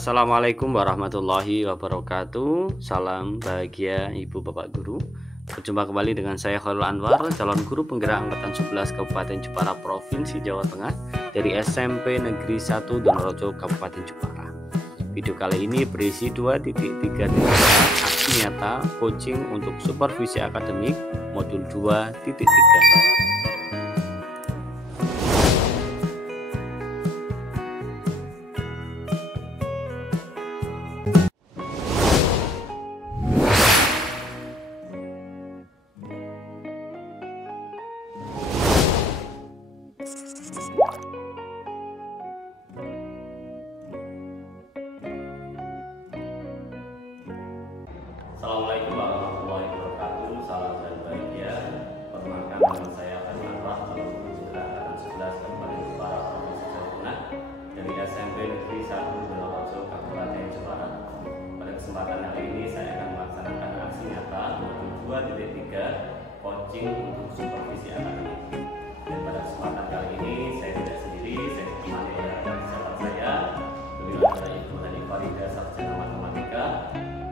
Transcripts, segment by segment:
Assalamualaikum warahmatullahi wabarakatuh. Salam bahagia Ibu Bapak Guru. Berjumpa kembali dengan saya Khairul Anwar, calon guru penggerak angkatan 11 Kabupaten Jepara Provinsi Jawa Tengah dari SMP Negeri 1 Donorejo Kabupaten Jepara. Video kali ini berisi 2.3 aksi nyata coaching untuk supervisi akademik modul 2.3. Assalamualaikum warahmatullahi wabarakatuh. Salam dan bahagia. Perkenalkan nama saya Khairul Anwar, calon guru penggerak angkatan 11 Kabupaten Jepara Provinsi Jawa Tengah dari SMP Negeri 1 Donorejo Kabupaten Jepara. Pada kesempatan kali ini saya akan melaksanakan aksi nyata modul 2.3 coaching untuk supervisi akademik. Dan pada kesempatan kali ini saya tidak sendiri, saya ditemani oleh rekan senior saya. Beliau adalah Ibu Hani Farida, sarjana matematika.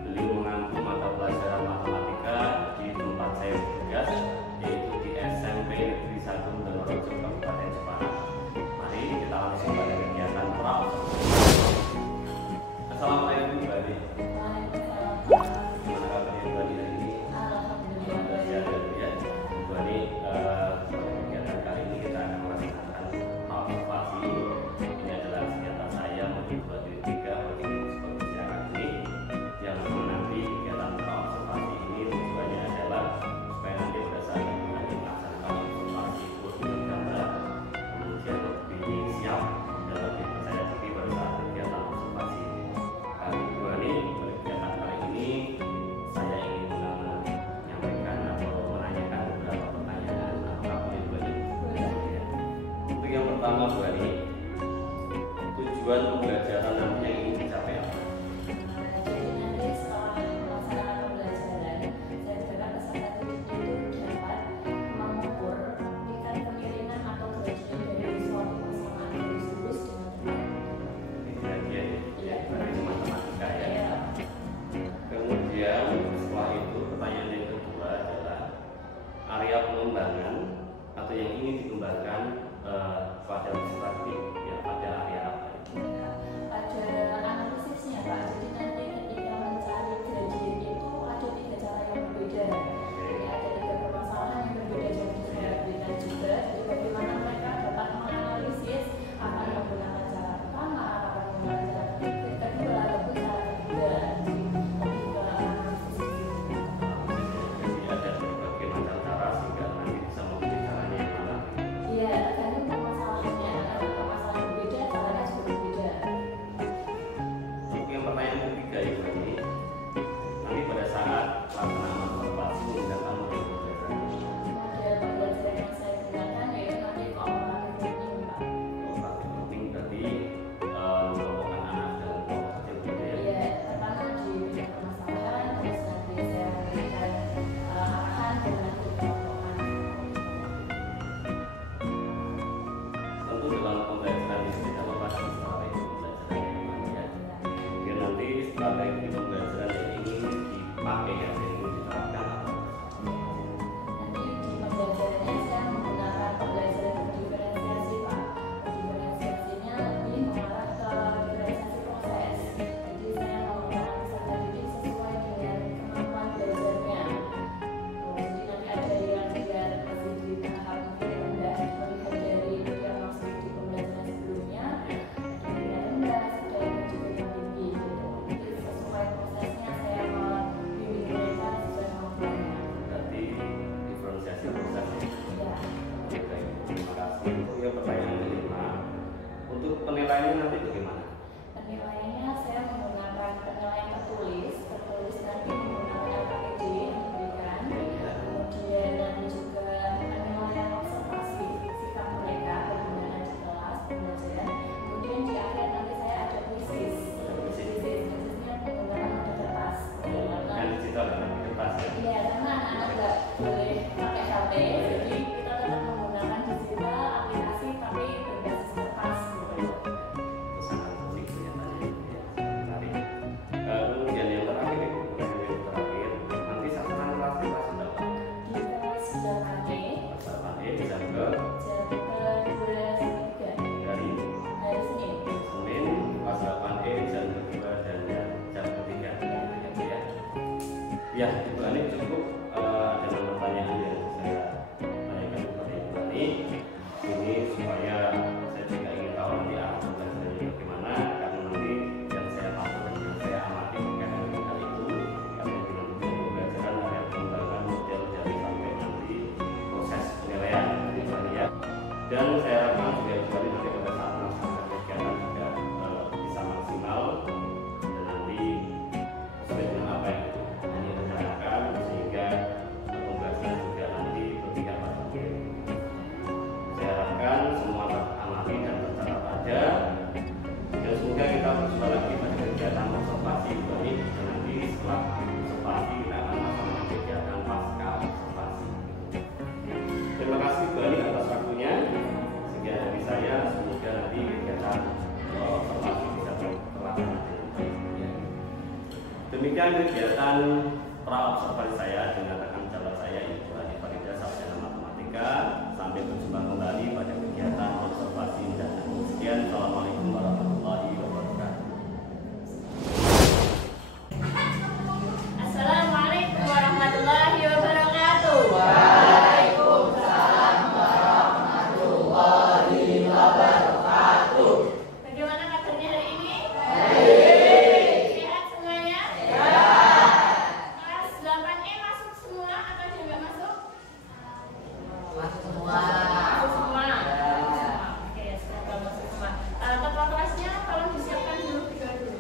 Beliau mengampu mata pelajaran matematika di tempat saya bertugas, yaitu di SMP Negeri 1 Donorejo Kabupaten Jepara. Mari kita langsung pada kegiatan pra-observasi. Assalamualaikum Bu Hani. Gimana kabarnya Bu Hani hari ini? Alhamdulillah sehat ya Bu Hani. Kegiatan kali ini kita akan melaksanakan pra-observasi. Ini adalah senjata saya modul 2.3 coaching supervisi akademik, yang nanti kegiatan observasi ini tujuannya adalah supaya nanti pada saat nanti melaksanakan observasi itu dengan gambar, kemudian lebih siap dan lebih percaya diri pada saat kegiatan observasi. Ibu Hani, pada kegiatan kali ini saya ingin menyampaikan atau menanyakan beberapa pertanyaan. Apakah boleh Bu Hani? Untuk yang pertama Bu Hani, tujuan pembelajaran nanti yang ingin dicapai apa? Area pengembangan atau yang ingin dikembangkan pada strategi ya, pada area apa itu? Ada analisisnya Pak, jadi nanti ketika mencari gradient itu ada 3 cara yang berbeda. Jadi ada 3 permasalahan yang berbeda yang bisa juga. Jadi bagaimana mereka dapat menganalisis, akan menggunakan cara pertama, akan menggunakan cara kedua, ataupun cara ketiga. Jadi lebih ke analisis Ya, Ibu Ani cukup ada pertanyaan yang saya tanyakan kepada Ibu Ani. Ini supaya saya juga ingin tahu nanti arah pembelajarannya bagaimana, karena nanti yang saya pantau dan yang saya amati berkaitan dengan hal itu, karena dengan pembelajaran ada pengembangan model dari sampai nanti proses penilaian Ibu Ani ya. Dan saya harapkan juga Ibu Ani nanti pada saat melaksanakan kegiatan juga bisa maksimal dan nanti sesuai dengan apa yang Ani rencanakan, sehingga pembelajaran juga nanti berpihak pada murid. Saya harapkan semua teramati dan tercatat aja, dan semoga kita berjumpa lagi pada kegiatan observasi Ibu Ani, dan nanti setelah observasi kita akan melaksanakan kegiatan pasca observasi. Terima kasih Ibu Ani atas waktunya. Sekian dari saya, semoga nanti kegiatan observasi bisa terlaksana dengan baik. Demikian kegiatan pra-observasi saya dengan rekan jabat saya Ibu Ani Farida, sarjana matematika. Sampai berjumpa kembali pada kegiatan observasi mendatang. Sekian, Assalamualaikum warahmatullahi wabarakatuh. Assalamualaikum warahmatullahi wabarakatuh. Bagaimana kabarnya hari ini? Sehat semuanya? Kelas 8E masuk semua atau juga nggak masuk? Masuk semua. Masuk semua. Oke, semoga masuk semua. Ketua kelasnya tolong disiapkan dulu dulu.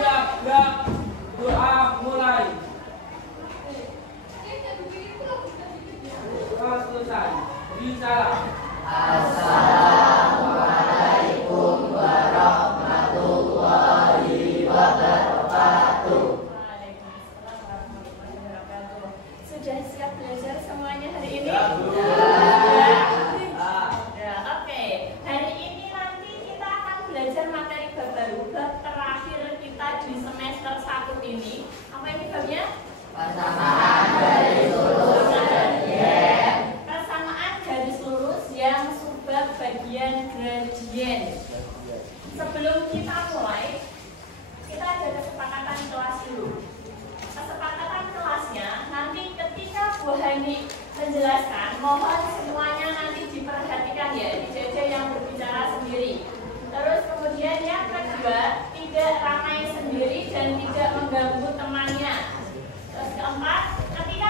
Siap, gerak, doa mulai. Kelas selesai. Bicara. Assalamualaikum warahmatullahi wabarakatuh. Waalaikumsalam warahmatullahi wabarakatuh. Sudah siap belajar semuanya hari ini? Ya, oke. Hari ini nanti kita akan belajar materi bab baru, bab terakhir kita di semester 1 ini. Apa ini babnya? Persamaan garis lurus gradien. Persamaan garis lurus yang subbab bagian gradien. Sebelum kita mulai, kita ada kesepakatan kelas dulu. Kesepakatan kelasnya nanti ketika Bu Hani menjelaskan, mohon semuanya nanti diperhatikan ya, tidak yang berbicara sendiri. Terus kemudian yang kedua, tidak ramai sendiri dan tidak mengganggu temannya. Terus keempat, ketika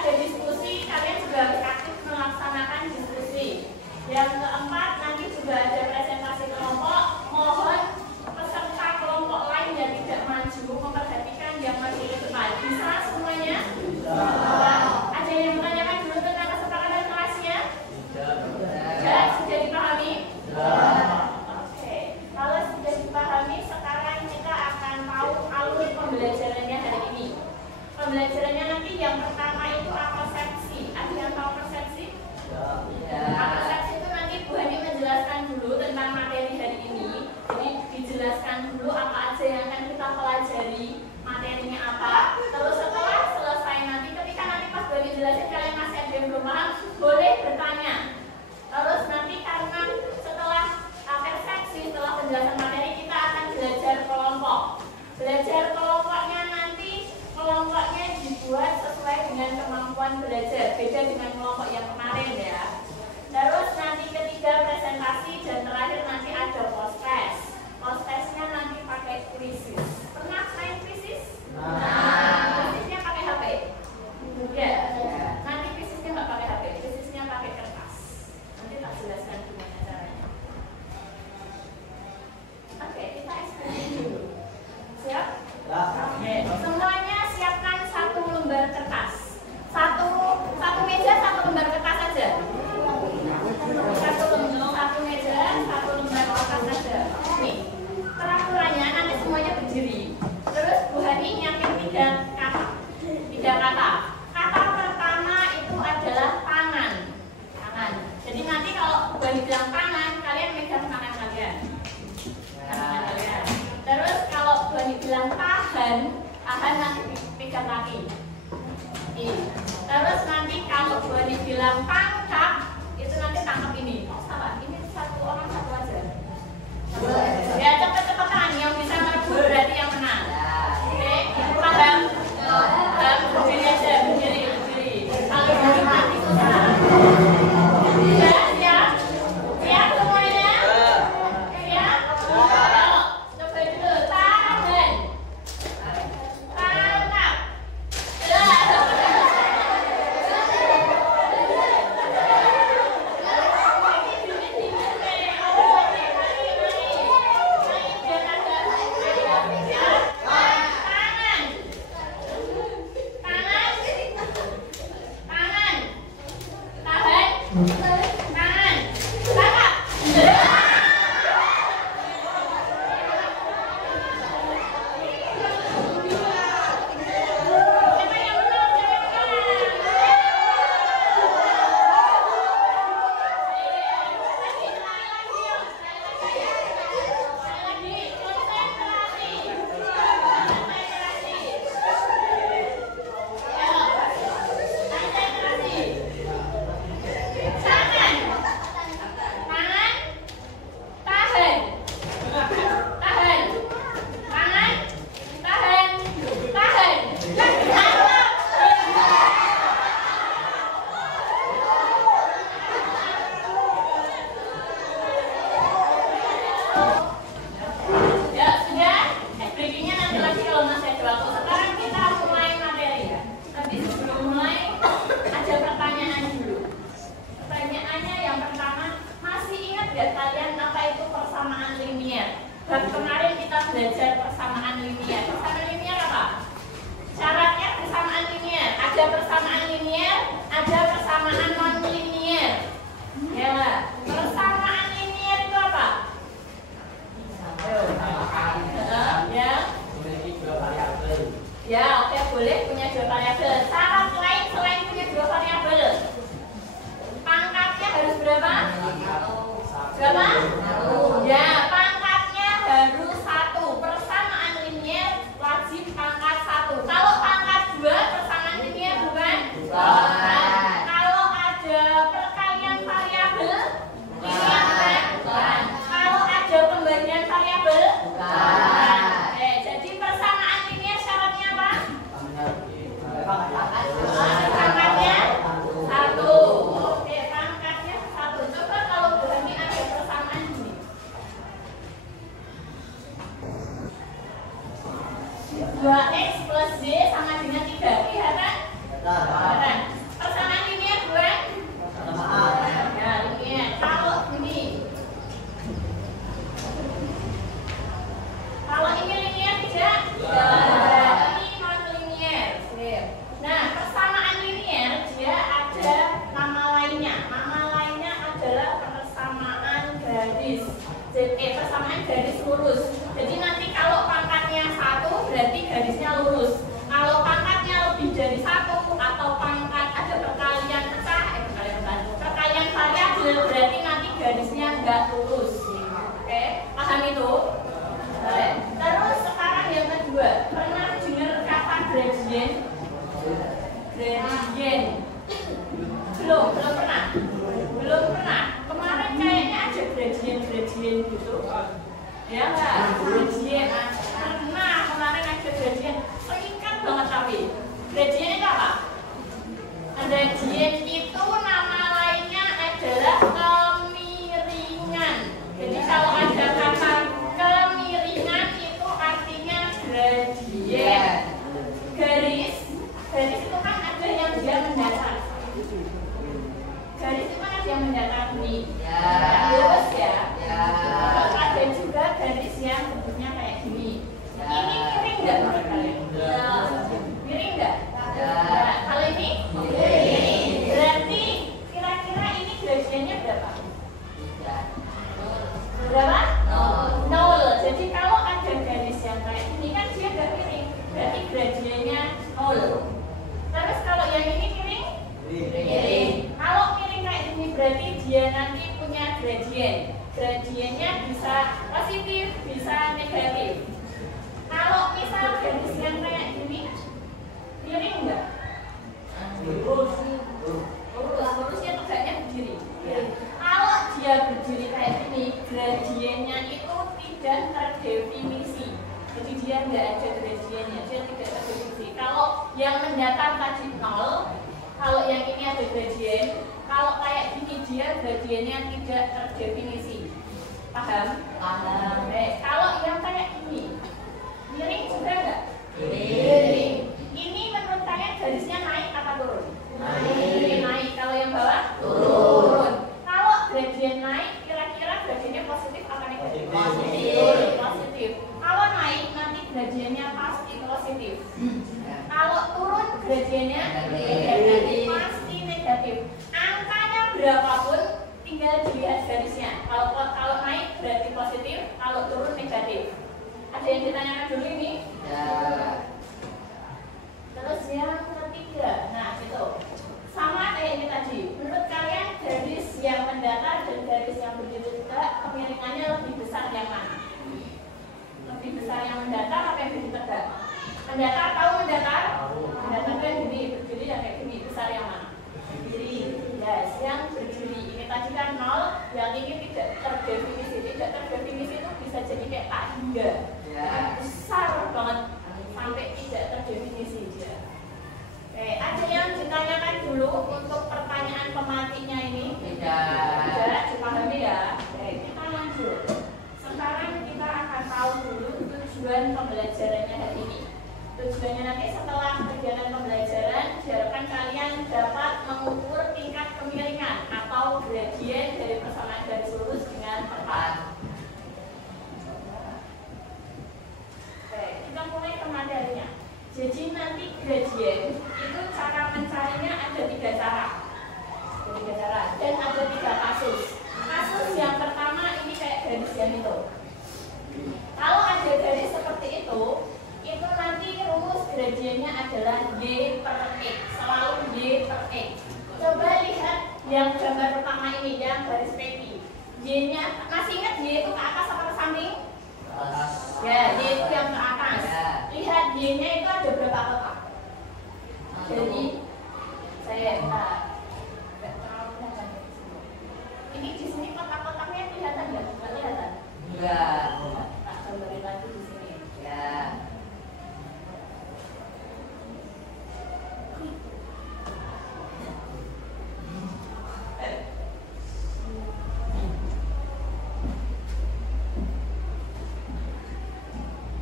ada diskusi, kalian juga harus aktif melaksanakan diskusi. Yang keempat, nanti juga ada presentasi kelompok. Mohon peserta kelompok lain yang tidak maju memperhatikan yang maju ke depan. Bisa semuanya? Ada yang menanyakan dulu tentang kesepakatan kelasnya? Ya, sudah dipahami? Oke, kalau sudah dipahami, sekarang kita akan tahu alur pembelajarannya hari ini. Pembelajarannya nanti yang pertama itu persepsi. Ada yang tahu persepsi? Persepsi itu nanti Bu Hani menjelaskan dulu tentang materi hari ini. Jadi dijelaskan dulu apa aja yang akan kita pelajari, materinya apa. Terus setelah selesai nanti, ketika nanti pas Bu Hani jelasin kalian masih ada yang belum paham, boleh bertanya. Terus nanti karena setelah persepsi, setelah penjelasan materi, kita akan belajar kelompok. Belajar kelompoknya nanti, kelompoknya dibuat sesuai dengan kemampuan belajar. Beda dengan kelompok yang kemarin ya. Terus nanti ketiga presentasi dan terakhir nanti ada post-test. Post-testnya nanti pakai krisis. Pernah main krisis? Krisisnya pakai HP? Ya. Nanti krisisnya nggak pakai HP, krisisnya pakai kertas. Nanti tak jelaskan gimana caranya. Oke, kita eksperimen dulu. Siap? Oke, semuanya siapkan satu lembar kertas. Satu meja, satu lembar kertas saja. Satu meja, satu lembar kertas saja. Nih, peraturannya nanti semuanya berdiri. Terus Bu Hani nyiapin 3 kata. 3 kata. Kata pertama itu adalah tangan. Tangan. Jadi nanti kalau Bu Hani bilang tangan, kalian megang tangan kalian. Tangan kalian. Terus kalau Bu Hani bilang tahan nanti pegang kaki. Terus nanti kalau Bu Hani bilang tangkap, itu nanti tangkap ini. Oh salah, ini satu orang satu aja. Ya cepet-cepetan, yang bisa merebut berarti yang menang. belajar persamaan linier. Persamaan linier apa? Syaratnya persamaan linier. Ada persamaan linier, ada persamaan non linier. Ya nggak? Persamaan linier itu apa? Ya. Ya, oke, boleh punya dua variabel. Syarat lain selain punya dua variabel. Pangkatnya harus berapa? Berapa? Ya, pangkatnya harus 1. Persamaan linier wajib pangkat 1. Kalau pangkat 2 persamaan linier bukan? Bukan. Kalau ada perkalian variabel linier bukan? Kalau ada pembagian variabel bukan. Jadi persamaan linier syaratnya apa? Pangkatnya 1. Oke, pangkatnya 1. Coba kalau berani ada persamaan ini. 2x plus y sama dengan 3. Kelihatan? Kelihatan. Persamaan linier bukan? Ya, linier. Kalau ini. Kalau ini linier tidak? Tidak. Ini non linier. Nah, persamaan linier dia ada nama lainnya. Nama lainnya adalah persamaan garis. Persamaan garis lurus. Jadi nanti kalau pangkatnya 1 berarti garisnya lurus. Kalau pangkatnya lebih dari 1 atau pangkat ada perkalian pecah, perkalian variabel berarti nanti garisnya nggak lurus. Oke, paham itu? Terus sekarang yang kedua, pernah dengar kata gradient? Gradient. Belum pernah. Belum pernah. Kemarin kayaknya ada gradient gitu. Ya enggak? Gradient. Pernah kemarin ada gradient. Singkat banget tapi. Gradient itu apa? Gradient itu nama lainnya adalah kemiringan. Jadi kalau ada kata kemiringan itu artinya gradient. Garis itu kan ada yang dia mendatar. Garis itu kan ada yang mendatar nih. Lurus ya. Terus ada juga garis yang bentuknya kayak gini. Ini miring nggak menurut kalian? Miring nggak? Kalau ini? Miring. Berarti kira-kira ini gradiennya berapa? Berapa? 0. Jadi kalau ada garis yang kayak ini kan dia nggak miring, berarti gradiennya 0. Terus kalau yang ini miring? Miring. Kalau miring kayak gini berarti dia nanti punya gradient. Gradiennya bisa positif, bisa negatif. Kalau misal garis yang kayak gini, miring nggak? Lurus. Lurusnya tegaknya berdiri. Kalau dia berdiri kayak gini, gradiennya itu tidak terdefinisi. Jadi dia nggak ada gradiennya, dia tidak terdefinisi. Kalau yang mendatar tadi 0, kalau yang ini ada gradien. Kalau kayak gini dia gradiennya tidak terdefinisi. Paham? Paham. Kalau yang kayak ini, miring juga nggak? Miring. Ini menurut kalian garisnya naik apa turun? Naik. Kalau yang bawah? Turun. Kalau gradien naik, kira-kira gradiennya positif apa negatif? Positif. Kalau naik nanti gradiennya pasti positif. Kalau turun gradiennya negatif. Pasti negatif. Angkanya berapapun tinggal dilihat garisnya. Kalau naik berarti positif, kalau turun negatif. Ada yang ditanyakan dulu ini? Terus yang ketiga, nah itu sama kayak ini tadi. Menurut kalian garis yang mendatar dan garis yang berdiri tegak kemiringannya lebih besar yang mana? Lebih besar yang mendatar apa yang berdiri tegak? Mendatar, tahu mendatar? Mendatar kayak gini, berdiri dan kayak gini. Besar yang mana? Berdiri. Yes, yang berdiri. Ini tadi kan 0, yang ini tidak terdefinisi. Tidak terdefinisi itu bisa jadi kayak tak hingga. Besar banget sampai tidak terdefinisi dia. Oke, ada yang ditanyakan dulu untuk pertanyaan pematinya ini? Tidak dipahami ya. Oke, kita lanjut. Sekarang kita akan tahu dulu tujuan pembelajarannya hari ini. Tujuannya nanti setelah kegiatan pembelajaran diharapkan kalian dapat mengukur tingkat kemiringan atau gradien dari persamaan garis lurus dengan tepat. Jadi nanti gradien itu cara mencarinya ada 3 cara. Dan ada 3 kasus. Kasus yang pertama ini kayak garis yang itu. Kalau ada garis seperti itu nanti rumus gradiennya adalah y per x, selalu y per x. Coba lihat yang gambar pertama ini, yang garis peti. Y-nya, masih ingat y itu ke atas apa ke samping? Ya, y itu yang ke atas. Lihat y-nya itu ada berapa kotak? Jadi saya ini di sini kotak-kotaknya kelihatan nggak? Nggak kelihatan? Enggak. Tak gambarin lagi di sini. Ya.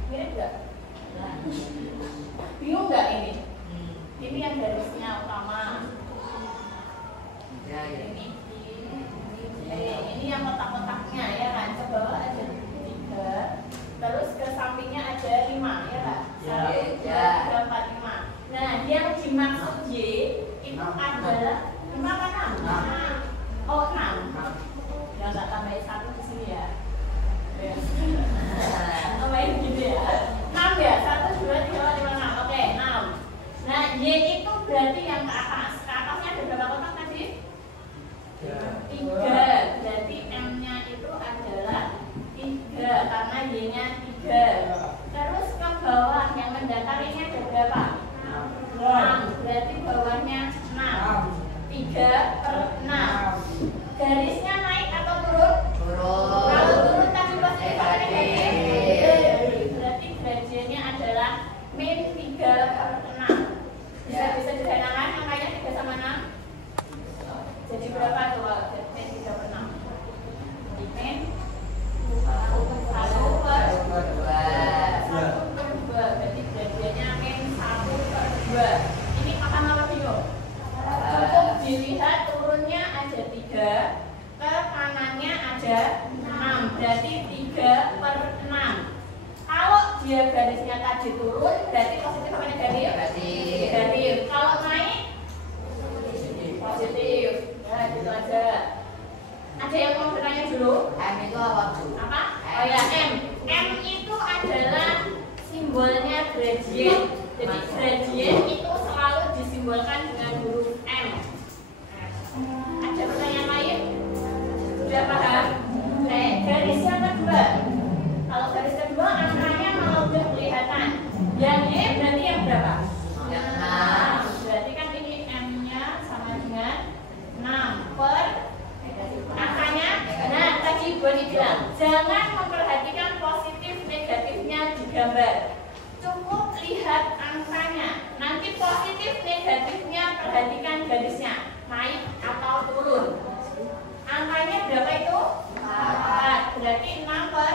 Mirip nggak? Bingung nggak ini? Ini yang garisnya utama. Ya, ya. Ini yang kotak-kotaknya ya kan? Ke bawah ada 3, terus ke sampingnya ada 5 ya kan? Ya. 1, 2, 3, 4, 5. Nah, yang dimaksud Y itu adalah 5 apa 6? Oh 6. Ya nggak tambahin 1 di sini ya. Tambahin gitu ya. 6 ya? 1, 2, 3, 4, 5, 6. Oke, 6. Nah, Y itu berarti yang ke atas. Ke atasnya ada berapa kotak tadi? 3. Berarti M-nya itu adalah 3 karena Y-nya 3. Terus ke bawah yang mendekatinya ada berapa? 6. Berarti bawahnya 6. 3 per 6. Garisnya naik atau turun? Turun. Kalau turun tadi pasti pakai negatif. Berarti gradiennya adalah min 3 per 6. Bisa dibedakan angkanya 3 sama 6. Jadi berapa tuh kalau min 3 per 6? Min 1 per 2. Berarti gradiennya min 1 per 2. Ini paham apa bingung? Cukup dilihat turunnya ada 3, ke kanannya ada 6. Berarti 3 per 6. Kalau dia garisnya tadi turun, berarti positif apa negatif? Negatif. Kalau naik positif. Ya, gitu aja. Ada yang mau bertanya dulu? M itu apa, Bu? Apa? Oh ya, M. M itu adalah simbolnya gradien. Jadi gradien itu selalu disimbolkan dengan huruf M. Ada pertanyaan lain? Sudah paham? Garis yang kedua. Kalau garis kedua angkanya kalau sudah kelihatan. Yang Y berarti yang berapa? Yang 6. Berarti kan ini M-nya sama dengan 6 per angkanya. Nah, tadi Boni bilang jangan memperhatikan positif negatifnya di gambar. Cukup lihat angkanya. Nanti positif negatifnya perhatikan garisnya naik atau turun. Angkanya berapa itu? 4. Berarti 6 per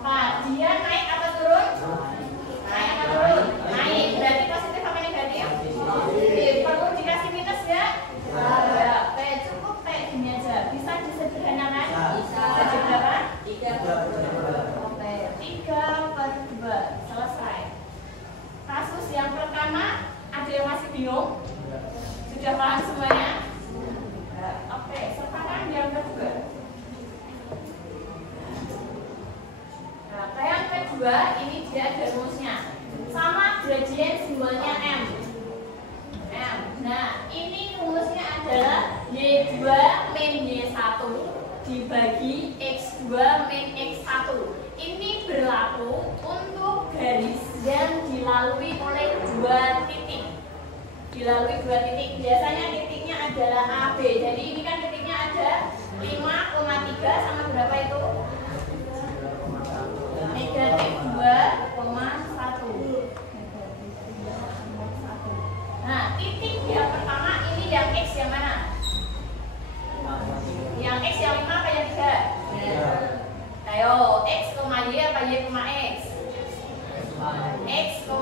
4. Dia naik atau turun? Naik atau turun? Naik. Berarti positif apa negatif? Positif. Perlu dikasih minus ya? Ya. Kayak cukup kayak gini aja. Bisa disederhanakan? Bisa. Jadi berapa? 3 per 2. Oke, 3 per 2. Selesai. Kasus yang pertama, ada yang masih bingung? Sudah paham semuanya? Oke, sekarang yang kedua. Nah, yang kedua ini dia ada rumusnya. Sama gradien simbolnya M. M. Nah, ini rumusnya adalah Y2 min Y1 dibagi X2 min X1. Ini berlaku untuk garis yang dilalui oleh 2 titik. Dilalui 2 titik. Biasanya titiknya adalah AB. Jadi ini kan titiknya ada 5,3 sama berapa itu? Negatif 2,1. Nah, titik yang pertama ini yang X yang mana? Yang X yang 5 apa yang 3? Ayo, X, Y apa Y, X? X, Y.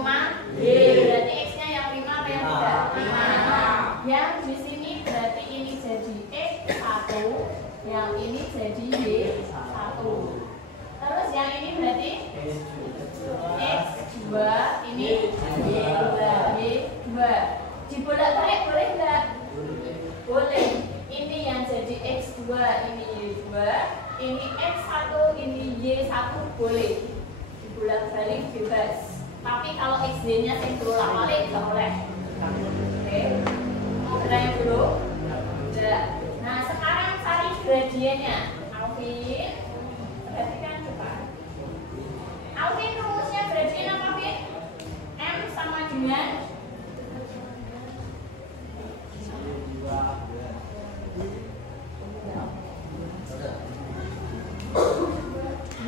Berarti X-nya yang 5 apa yang 3? 5. Yang di sini berarti ini jadi X1, yang ini jadi Y1. Terus yang ini berarti X2, ini Y2. boleh, dibolak balik bebas. Tapi kalau XD-nya yang berulang kali nggak boleh. Oke, mau bertanya dulu? Udah. Nah sekarang cari gradiennya. Alvin, perhatikan coba. Alvin rumusnya gradien apa, Alvin? M sama dengan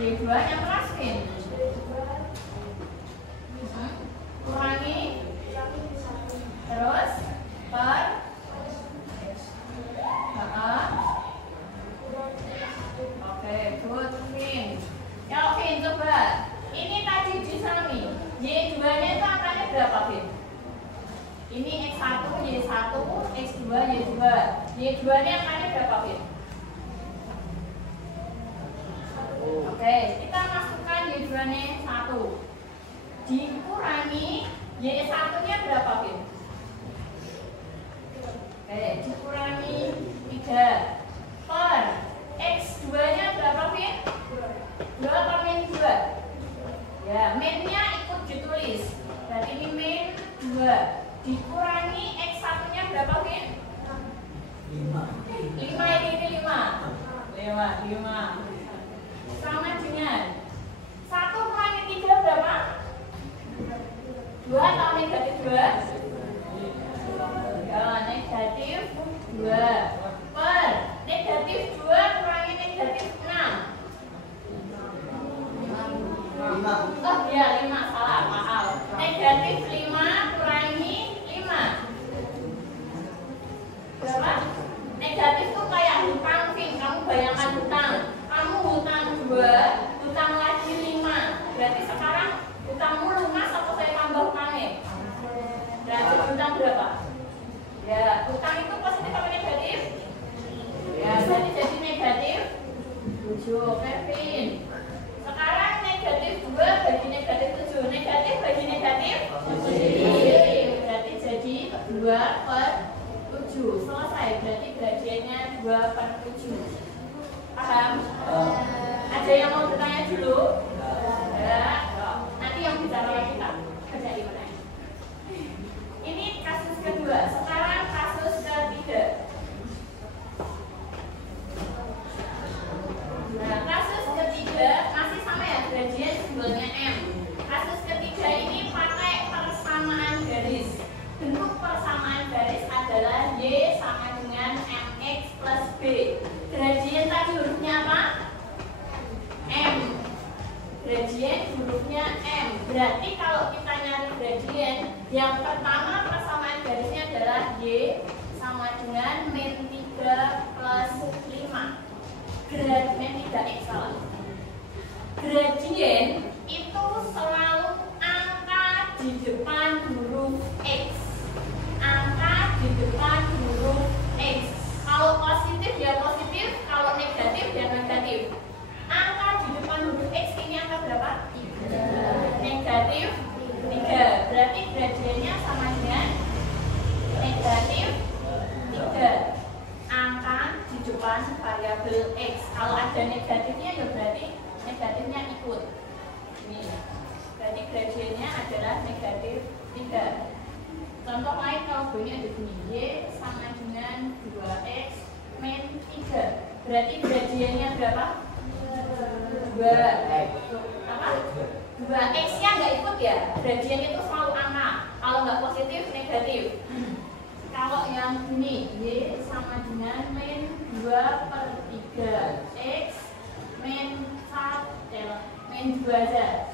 Y2 yang keras, Vin. Kurangi terus per oke, good, Vin. Ya, Vin, coba. Ini tadi disami. Y2 nya itu angkanya berapa, Vin? Ini X1, Y1, X2, Y2. Y2 nya angkanya berapa, Vin? Oke, kita masukkan Y2 nya 1 dikurangi Y1 nya berapa, Vin? Oke, dikurangi 3 per X2 nya berapa, Vin? 2 apa min 2? Ya, minnya ikut ditulis. Berarti ini min 2 dikurangi X1 nya berapa, Vin? 5 ini 5 sama dengan 1 kurangi 3 berapa? 2 atau negatif 2? Ya, negatif 2 per negatif 2 kurangi negatif 6. Oh ya, 5, salah, maaf. Negatif 5 kurangi 5 berapa? Negatif tuh kayak hutang, Vin. Kamu bayangkan hutang. Kamu hutang 2, hutang lagi 5. Berarti sekarang hutangmu lunas atau saya tambah hutangnya? Berarti hutang berapa? Ya, hutang itu positif apa negatif? Ya, berarti jadi negatif 7. Kevin. Sekarang negatif 2 bagi negatif 7. Negatif bagi negatif 7. Berarti jadi 2 per 7. Selesai. Berarti gradiennya 2 per 7. Paham? Ada yang mau bertanya dulu? Ya. Nanti yang bicara kita kerja di mana? Ini kasus kedua. Sekarang kasus ketiga. Nah, kasus ketiga masih sama ya, gradien simbolnya M. Kasus ketiga ini pakai persamaan garis. Bentuk persamaan garis adalah Y sama dengan MX plus B. Gradien tadi hurufnya apa? M. Gradien hurufnya M. Berarti kalau kita nyari gradien, yang pertama persamaan garisnya adalah Y sama dengan min 3 plus 5. Gradien 3X salah. Gradien itu selalu angka di depan huruf X. Angka di depan huruf X. Kalau positif ya positif, kalau negatif ya negatif. Angka di depan huruf X ini angka berapa? 3. Negatif 3. Berarti gradiennya sama dengan negatif 3. Angka di depan variabel X. Kalau ada negatifnya ya berarti negatifnya ikut. Ini. Berarti gradiennya adalah negatif 3. Contoh lain kalau bunyinya ada bunyi Y sama dengan 2X min 3. Berarti gradiennya berapa? 2. Apa? 2X nya nggak ikut ya? Gradien itu selalu angka. Kalau nggak positif, negatif. Kalau yang ini Y sama dengan min 2 per 3 X min 2 aja.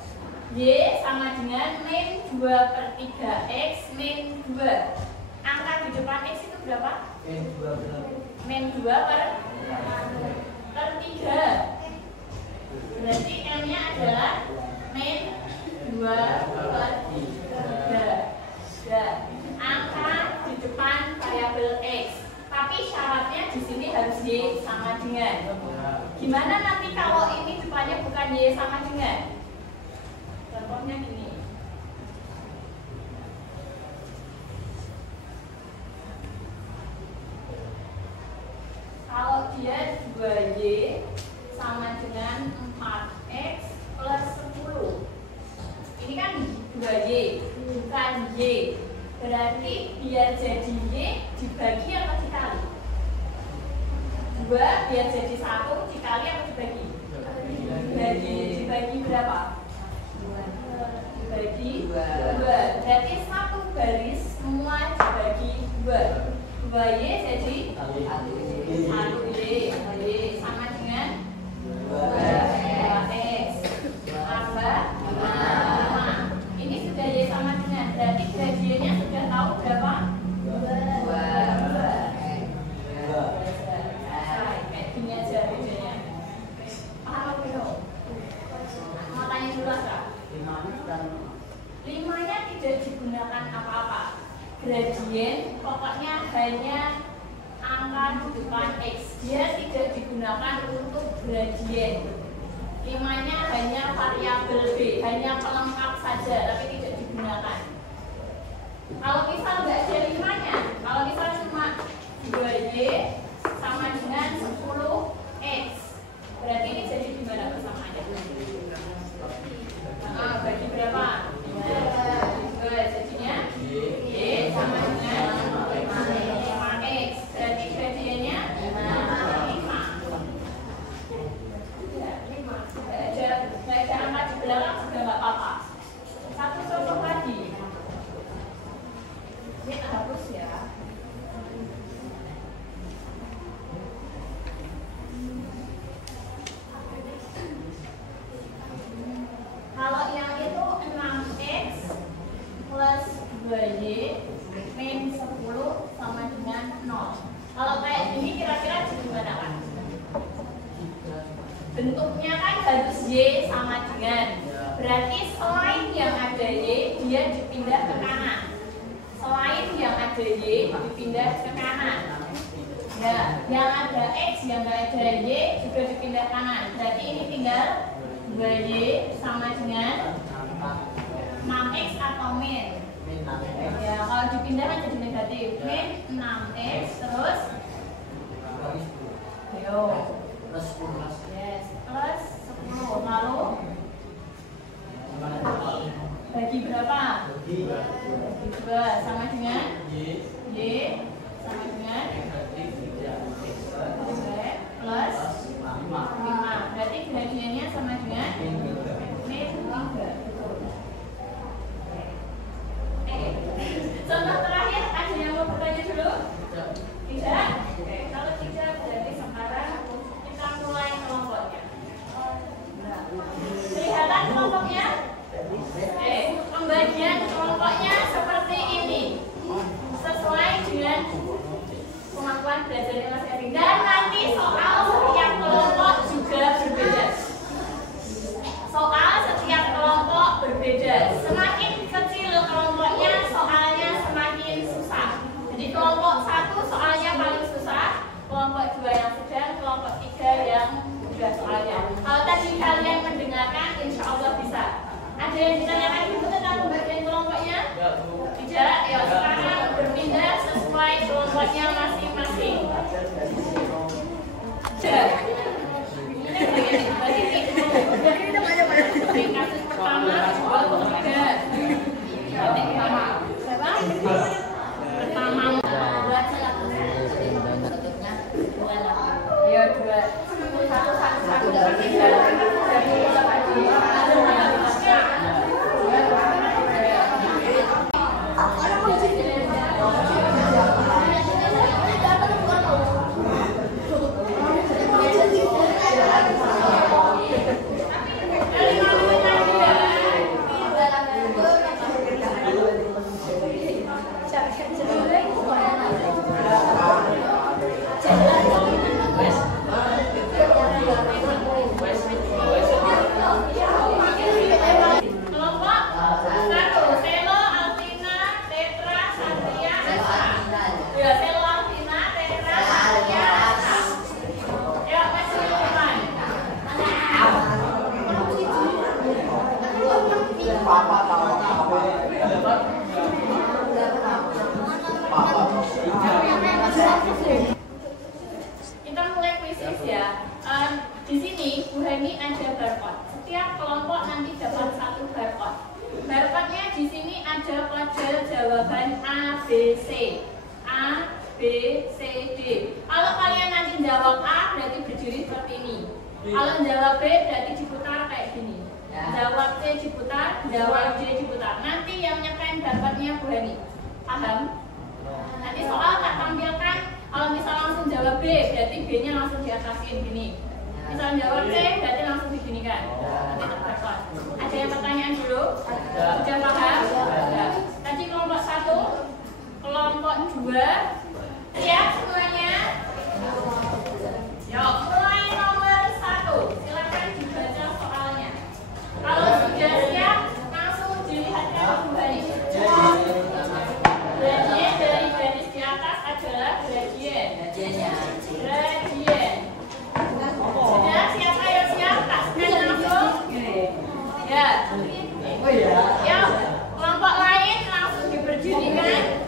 Y sama dengan min 2 per 3 X min 2. Angka di depan X itu berapa? Min 2 per 3. Berarti M nya adalah min 2 per 3. Ya. Angka di depan variabel X. Tapi syaratnya di sini harus Y sama dengan. Gimana nanti kalau ini depannya bukan Y sama dengan? Contohnya gini. Kalau dia 2Y sama dengan 4X kan 2Y, bukan Y. Berarti biar jadi Y dibagi atau dikali? 2 biar jadi 1 dikali atau dibagi? Dibagi berapa? 2. Dibagi 2. Berarti satu garis semua dibagi 2. 2Y jadi 1Y sama dengan 2X tambah 5. Ini sudah Y sama dengan, berarti gradiennya sudah tahu berapa? 2. Kayak gini aja bedanya. Paham belum? Mau tanya dulu Kak? 5-nya tidak digunakan apa-apa. Gradien pokoknya hanya angka dudukan X. Dia tidak digunakan untuk gradien. 5-nya hanya variabel B, hanya pelengkap saja, tapi tidak digunakan. Kalau misal nggak ada 5-nya, kalau misal cuma 2Y sama dengan 10X, berarti ini jadi gimana persamaannya? Bagi berapa? 2, jadinya Y sama dengan 5X, berarti gradiennya 5. Nggak ada angka di belakang sudah nggak apa-apa. Satu contoh lagi. Ini hapus ya. Kalau yang itu 6X plus 2Y min 10 sama dengan 0. Kalau kayak gini kira-kira gimana kan? Bentuknya kan harus Y sama dengan, berarti selain yang ada Y dia dipindah ke kanan. Selain yang ada Y dipindah ke kanan. Ya, yang ada X yang nggak ada Y juga dipindah kanan. Berarti ini tinggal 2Y sama dengan 6X atau min. Ya, kalau dipindah kan jadi negatif. Min 6X terus ayo yes, plus 10. Lalu bagi berapa? Bagi 2 sama dengan Y sama dengan 2 plus 5. Berarti gradiennya sama dengan min 3. Contoh terakhir, ada yang mau bertanya dulu? Tidak? Oke, kalau tidak berarti sekarang kita mulai kelompoknya. Kelihatan kelompoknya? Pembagian kelompoknya seperti ini, sesuai dengan kemampuan belajarnya masing-masing. Dan nanti soal setiap kelompok juga berbeda. Soal setiap kelompok berbeda. Semakin kecil kelompoknya, soalnya semakin susah. Jadi kelompok 1 soalnya paling susah, kelompok 2 yang sedang, kelompok 3 yang mudah soalnya. Kalau tadi kalian mendengarkan, insya Allah bisa. Ada yang ditanyakan dulu tentang pembagian kelompoknya? Tidak. Ya, sekarang berpindah sesuai kelompoknya masing-masing. Kasus pertama, kelompok 3. Pertama ya 2 Kita mulai kuisis ya. Di sini Bu Hani ada barcode. Setiap kelompok nanti dapat 1 barcode. ada jawaban A, B, C. A, B, C, D. Kalau kalian nanti jawab A berarti berdiri seperti ini. Kalau jawab B berarti diputar kayak gini. Jawab C diputar, jawab D diputar. Nanti yang nyekain dapatnya Bu Hani. Paham? Nanti soal tak tampilkan. Kalau misal langsung jawab B berarti B-nya langsung diatasin gini. Misal jawab C berarti langsung diginikan. Nanti terdapat. Ada yang pertanyaan dulu? Sudah paham? Sudah. Tadi kelompok 1, kelompok 2. Siap semuanya? Yuk, mulai nomor 1. Silakan dibaca soalnya. Kalau sudah siap, langsung dilihatkan Bu Hani. Gradien dari garis di atas adalah gradien. Gradien. Sudah siapa yang siap? Tak scan langsung. Ya. Yuk, kelompok lain langsung diberdirikan.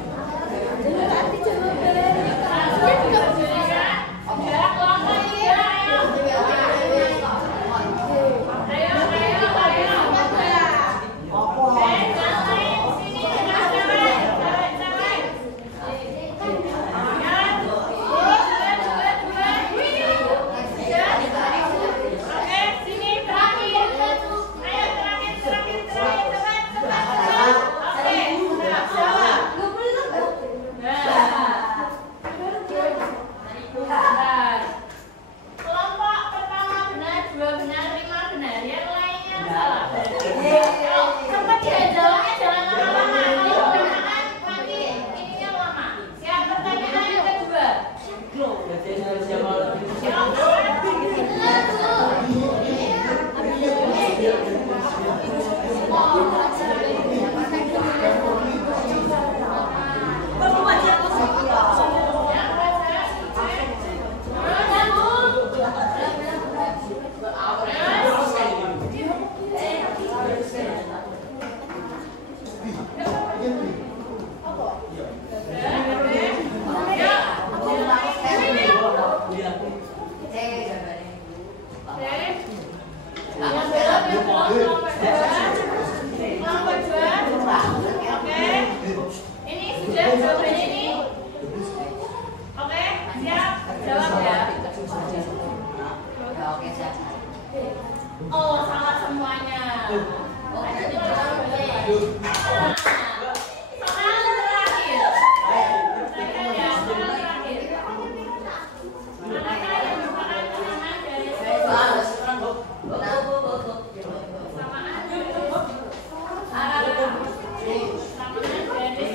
Oh, salah semuanya.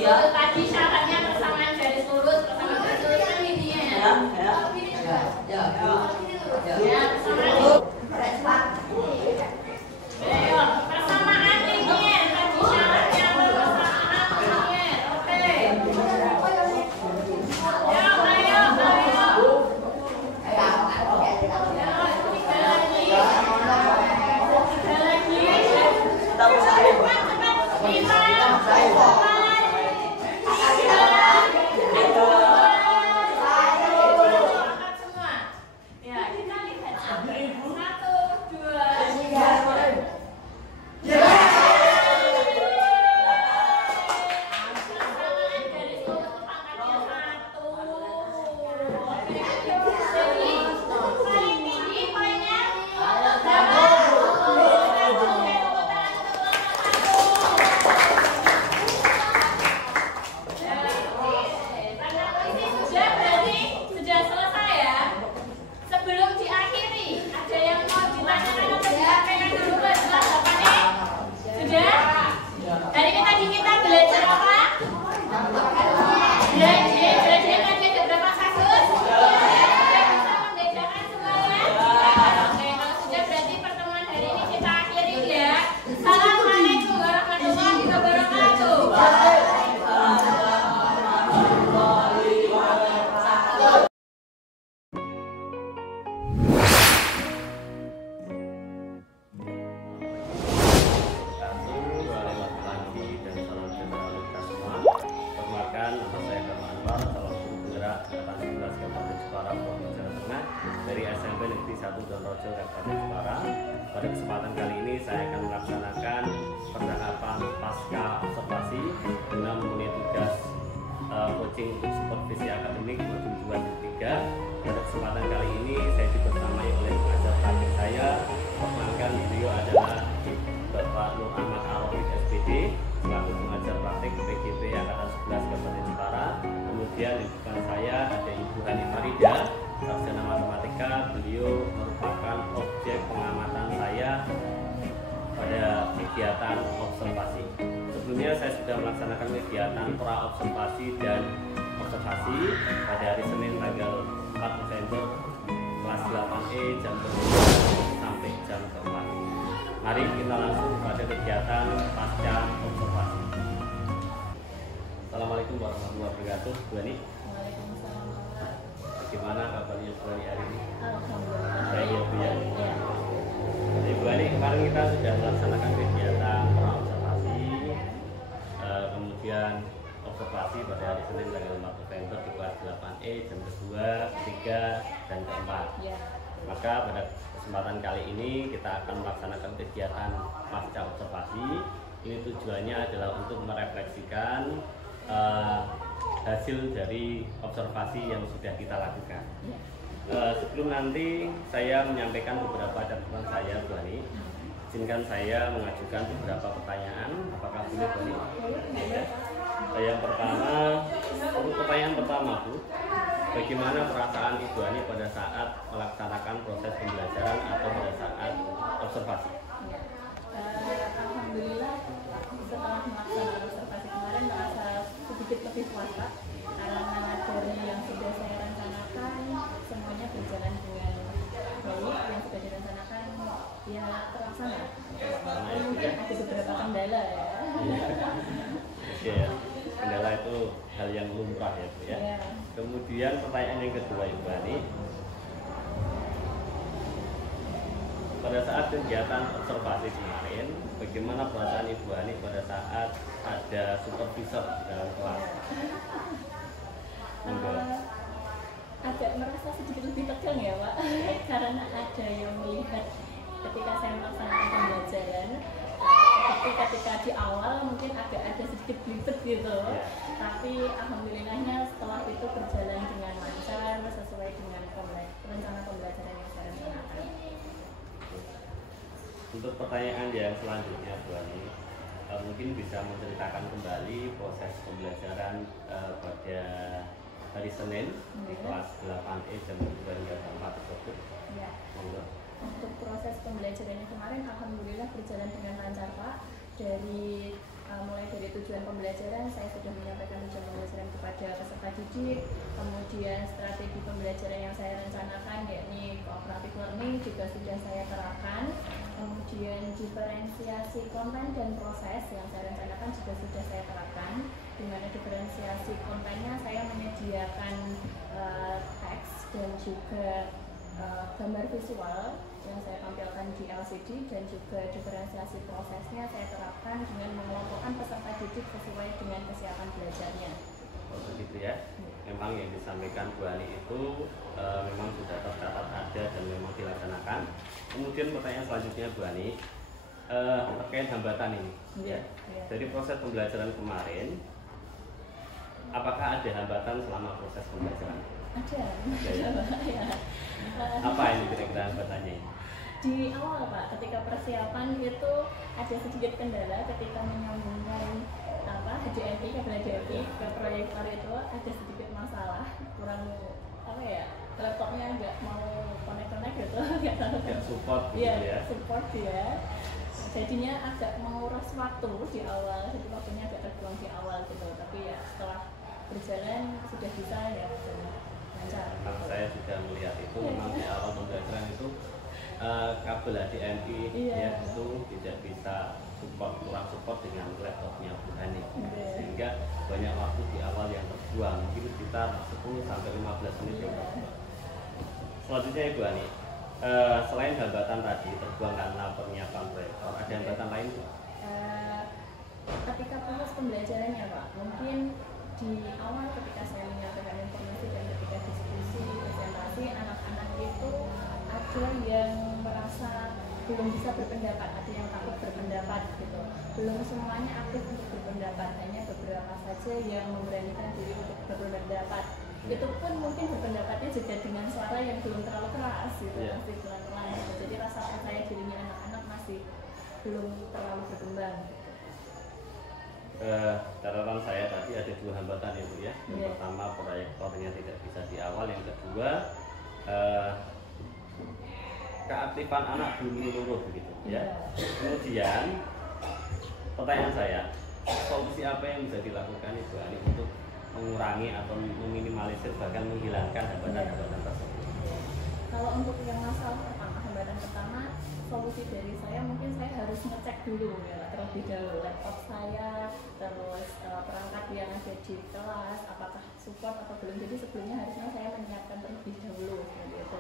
Tadi syaratnya persamaan garis lurus, persamaan garis lurus kan intinya ya. Persamaan linier, tadi syaratnya persamaan linier. Oke. Pada kesempatan kali ini saya akan melaksanakan percakapan pasca observasi dengan coaching untuk supervisi akademik modul 2.3. Pada kesempatan kali ini saya dibersamai oleh pengajar praktik saya. Perkenalkan, beliau adalah Bapak Nur Ahmad Arofik SPD selaku pengajar praktik PGP Angkatan 11 Kabupaten Jepara. Kemudian di depan saya ada Ibu Hani Farida, sarjana matematika. Beliau merupakan objek pengamatan saya pada kegiatan observasi. Sebelumnya saya sudah melaksanakan kegiatan pra observasi dan observasi pada hari Senin tanggal 4 November kelas 8E jam 2 sampai jam 4. Mari kita langsung pada kegiatan pasca observasi. Assalamualaikum warahmatullahi wabarakatuh, Bu Ani. Waalaikumsalam. Bagaimana kabarnya Bu Ani hari ini? Alhamdulillah. Baik ya, Bu ya. Iya. Jadi Bu Ani, kemarin kita sudah melaksanakan kegiatan pra observasi, kemudian observasi pada hari Senin tanggal 4 November di kelas 8E jam kedua, ketiga, dan keempat. Iya. Maka pada kesempatan kali ini kita akan melaksanakan kegiatan pasca observasi. Ini tujuannya adalah untuk merefleksikan hasil dari observasi yang sudah kita lakukan. Iya. Sebelum nanti saya menyampaikan beberapa catatan saya, Bu Ani, izinkan saya mengajukan beberapa pertanyaan. Apakah boleh, Bu Ani? Ya. Yang pertama, untuk pertanyaan pertama, Bu, bagaimana perasaan Ibu Ani pada saat melaksanakan proses pembelajaran atau pada saat observasi? Ya. Alhamdulillah setelah melaksanakan observasi kemarin merasa sedikit lebih puas, Pak, karena dari yang sudah saya rencanakan semuanya berjalan dengan baik, yang sudah direncanakan ya terlaksana. Mungkin ada beberapa kendala ya. Oke, kendala itu hal yang lumrah ya, Bu ya. Ya. Kemudian pertanyaan yang kedua, Ibu Ani, pada saat kegiatan observasi kemarin, bagaimana perasaan Ibu Ani pada saat ada supervisor di dalam kelas? Agak merasa sedikit lebih tegang ya, Pak, karena ada yang melihat ketika saya melaksanakan pembelajaran. Ketika di awal mungkin agak ada sedikit belibet gitu, tapi alhamdulillahnya setelah itu berjalan dengan lancar sesuai dengan rencana pembelajaran yang saya rencanakan. Untuk pertanyaan yang selanjutnya, Bu Ani, mungkin bisa menceritakan kembali proses pembelajaran pada hari Senin di kelas 8E jam 2 hingga 4 tersebut. Ya. Monggo. Untuk proses pembelajarannya kemarin alhamdulillah berjalan dengan lancar, Pak. Mulai dari tujuan pembelajaran saya sudah menyampaikan tujuan pembelajaran kepada peserta didik, kemudian strategi pembelajaran yang saya rencanakan yakni cooperative learning juga sudah saya terapkan, kemudian diferensiasi konten dan proses yang saya rencanakan juga sudah saya terapkan. Di mana diferensiasi kontennya saya menyediakan teks dan juga gambar visual yang saya tampilkan di LCD, dan juga diferensiasi prosesnya saya terapkan dengan mengelompokkan peserta didik sesuai dengan kesiapan belajarnya. Oh, begitu ya. Memang yang disampaikan Bu Ani itu memang sudah tercatat ada dan memang dilaksanakan. Kemudian pertanyaan selanjutnya, Bu Ani, terkait hambatan ini. Ya. Dari proses pembelajaran kemarin, apakah ada hambatan selama proses pembelajaran? Ada. Ya. Apa ini kira-kira hambatannya? Di awal, Pak, ketika persiapan itu ada sedikit kendala ketika menyambungkan HDMI, kabel HDMI ke proyektor itu ada sedikit masalah, kurang laptopnya nggak mau connect gitu, nggak tahu. Nggak support gitu ya? Support ya. Jadinya agak menguras waktu di awal, jadi waktunya agak terbuang di awal gitu, tapi ya setelah berjalan sudah bisa ya lancar. Saya sudah melihat itu memang di awal pembelajaran itu kabel HDMI ya itu tidak bisa kurang support dengan laptopnya Bu Hani, sehingga banyak waktu di awal yang terbuang, mungkin sekitar 10-15 menit ya. Selanjutnya Ibu Hani, selain hambatan tadi terbuang karena penyiapan proyektor, ada hambatan lain Bu? Ketika proses pembelajarannya, Pak, mungkin di awal ketika saya menyampaikan informasi dan ketika diskusi presentasi, anak-anak itu ada yang merasa belum bisa berpendapat, ada yang takut berpendapat gitu. Belum semuanya aktif untuk berpendapat, hanya beberapa saja saja yang memberanikan diri untuk berpendapat. Itu pun mungkin berpendapatnya juga dengan suara yang belum terlalu keras gitu, masih pelan-pelan gitu. Jadi rasa percaya dirinya anak-anak masih belum terlalu berkembang. Catatan saya tadi ada 2 hambatan ya Bu ya. Yang pertama proyektornya tidak bisa di awal, yang kedua keaktifan anak belum menyeluruh begitu ya. Kemudian pertanyaan saya, solusi apa yang bisa dilakukan Ibu Ani untuk mengurangi atau meminimalisir bahkan menghilangkan hambatan-hambatan tersebut? Kalau untuk yang masalah pertama, hambatan pertama, solusi dari saya mungkin saya harus ngecek dulu ya terlebih dahulu laptop saya, terus perangkat yang ada di kelas apakah support atau belum. Jadi sebelumnya harusnya saya menyiapkan terlebih dahulu seperti itu.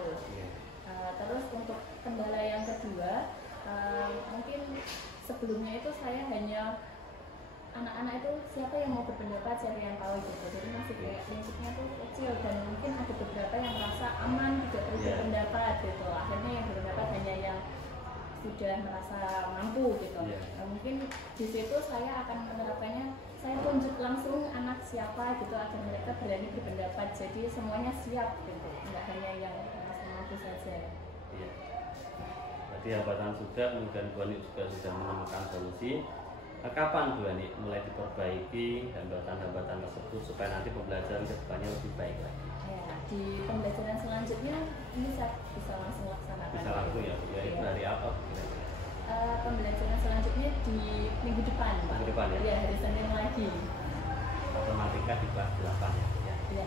Terus untuk kendala yang kedua, mungkin sebelumnya itu saya hanya anak-anak itu siapa yang mau berpendapat, siapa yang tahu gitu. Jadi masih kayak lingkupnya tuh kecil dan mungkin ada beberapa yang merasa aman tidak perlu berpendapat gitu. Akhirnya yang berpendapat hanya yang sudah merasa mampu gitu. Mungkin di situ saya akan menerapkannya, saya tunjuk langsung anak siapa gitu agar mereka berani berpendapat. Jadi semuanya siap gitu, nggak hanya yang merasa mampu saja. Iya. Tadi hambatan sudah, kemudian Bu Ani juga sudah menemukan solusi. Kapan Bu Ani mulai diperbaiki hambatan-hambatan tersebut supaya nanti pembelajaran kedepannya lebih baik lagi? Ya, di pembelajaran selanjutnya ini saya bisa langsung laksanakan. Bisa langsung ya Bu ya, itu hari apa? Pembelajaran selanjutnya di minggu depan Pak. Minggu depan ya? Iya, hari Senin lagi. Matematika di kelas 8 ya? Iya.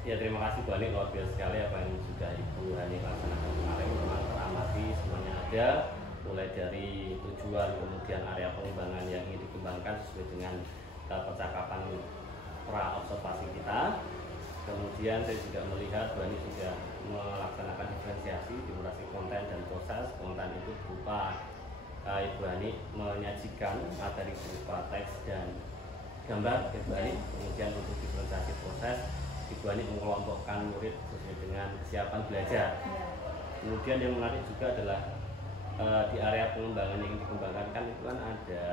Ya, terima kasih Bu Ani, luar biasa sekali apa yang sudah Ibu Ani laksanakan kemarin. Memang teramati semuanya ada, mulai dari tujuan, kemudian area pengembangan yang ingin dikembangkan sesuai dengan percakapan pra observasi kita. Kemudian saya juga melihat Bu Ani sudah melaksanakan diferensiasi, dimulasi konten dan proses. Konten itu berupa Ibu Ani menyajikan materi berupa teks dan gambar Ibu Ani. Kemudian untuk diferensiasi proses, Ibu Ani mengelompokkan murid sesuai dengan kesiapan belajar. Kemudian yang menarik juga adalah di area pengembangan yang dikembangkan kan itu kan ada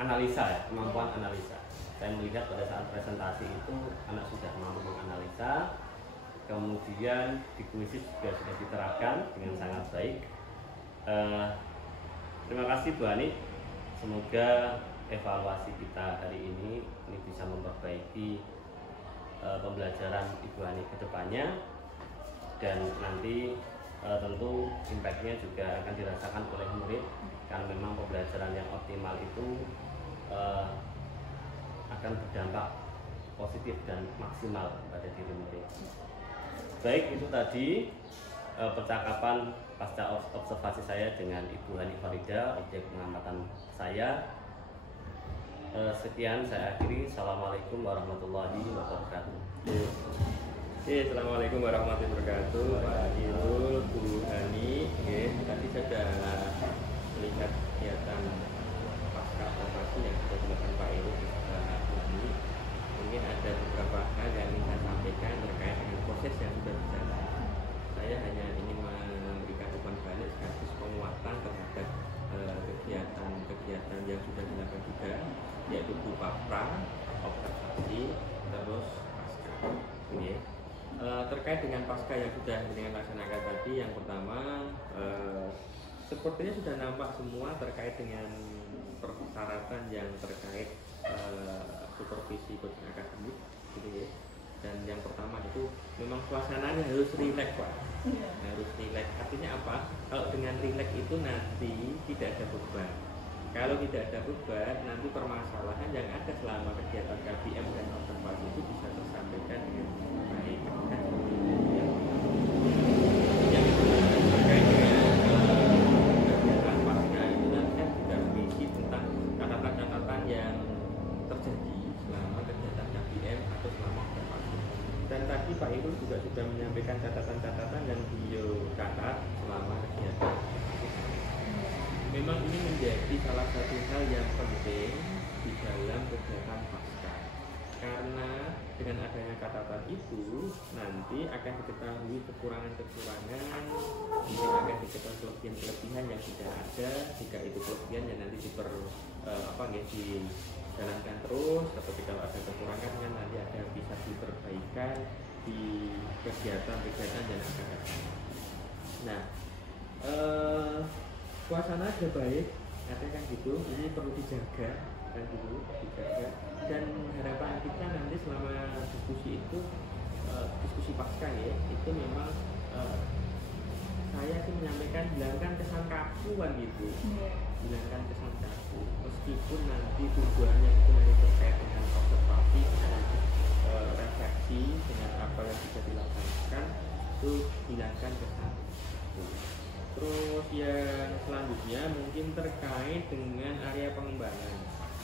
analisa ya, kemampuan analisa. Saya melihat pada saat presentasi itu anak sudah mampu menganalisa, kemudian di kuisis juga sudah diterapkan dengan sangat baik. Terima kasih Bu Ani, semoga evaluasi kita hari ini bisa memperbaiki pembelajaran Ibu Ani ke depannya, dan nanti tentu impact-nya juga akan dirasakan oleh murid karena memang pembelajaran yang optimal itu akan berdampak positif dan maksimal pada diri murid. Baik, itu tadi percakapan pasca observasi saya dengan Ibu Hani Farida, objek pengamatan saya. Sekian saya akhiri. Assalamualaikum warahmatullahi wabarakatuh. Assalamualaikum warahmatullahi wabarakatuh. Pak Irul, Bu Hani. Tadi saya sudah melihat kegiatan pasca observasi yang sudah dilakukan Pak Irul beserta Bu Hani. Mungkin ada beberapa hal yang ingin saya sampaikan terkait dengan proses yang sudah berjalan. Saya hanya ingin memberikan beban balik sekaligus penguatan terhadap kegiatan-kegiatan yang sudah dilakukan juga, yaitu berupa pra, observasi, terus pasca. Terkait dengan pasca yang sudah dengan laksanakan tadi, yang pertama sepertinya sudah nampak semua terkait dengan persyaratan yang terkait supervisi coaching akademik, gitu ya. Dan yang pertama itu memang suasananya harus rileks Pak, harus rileks. Artinya apa? Kalau dengan rileks itu nanti tidak ada beban. Kalau tidak ada beban, nanti permasalahan yang ada selama kegiatan KBM dan observasi itu bisa tersampaikan dengan baik. Yang terkait dengan kegiatan pasca itu nanti kan juga berisi tentang catatan-catatan yang terjadi selama kegiatan KBM atau selama observasi. Dan tadi Pak Irul juga sudah menyampaikan catatan-catatan dan beliau catat selama kegiatan. Memang ini menjadi salah satu hal yang penting di dalam kegiatan pasca. karena dengan adanya catatan itu nanti akan diketahui kekurangan-kekurangan, nanti akan diketahui kelebihan-kelebihan yang tidak ada. Jika itu kelebihan ya nanti dijalankan terus, tetapi kalau ada kekurangan kan nanti ada bisa diperbaikan di kegiatan-kegiatan yang akan datang. Nah, suasana sudah baik, katanya kan gitu, ini perlu dijaga kan gitu, dijaga. Dan harapan kita nanti selama diskusi itu, diskusi pasca ya, itu memang saya sih menyampaikan hilangkan kesan kaku kan gitu, hilangkan kesan kaku. Meskipun nanti tujuannya itu nanti terkait dengan observasi, dengan refleksi, dengan apa yang bisa dilakukan, itu hilangkan kesan kaku. Terus yang selanjutnya mungkin terkait dengan area pengembangan.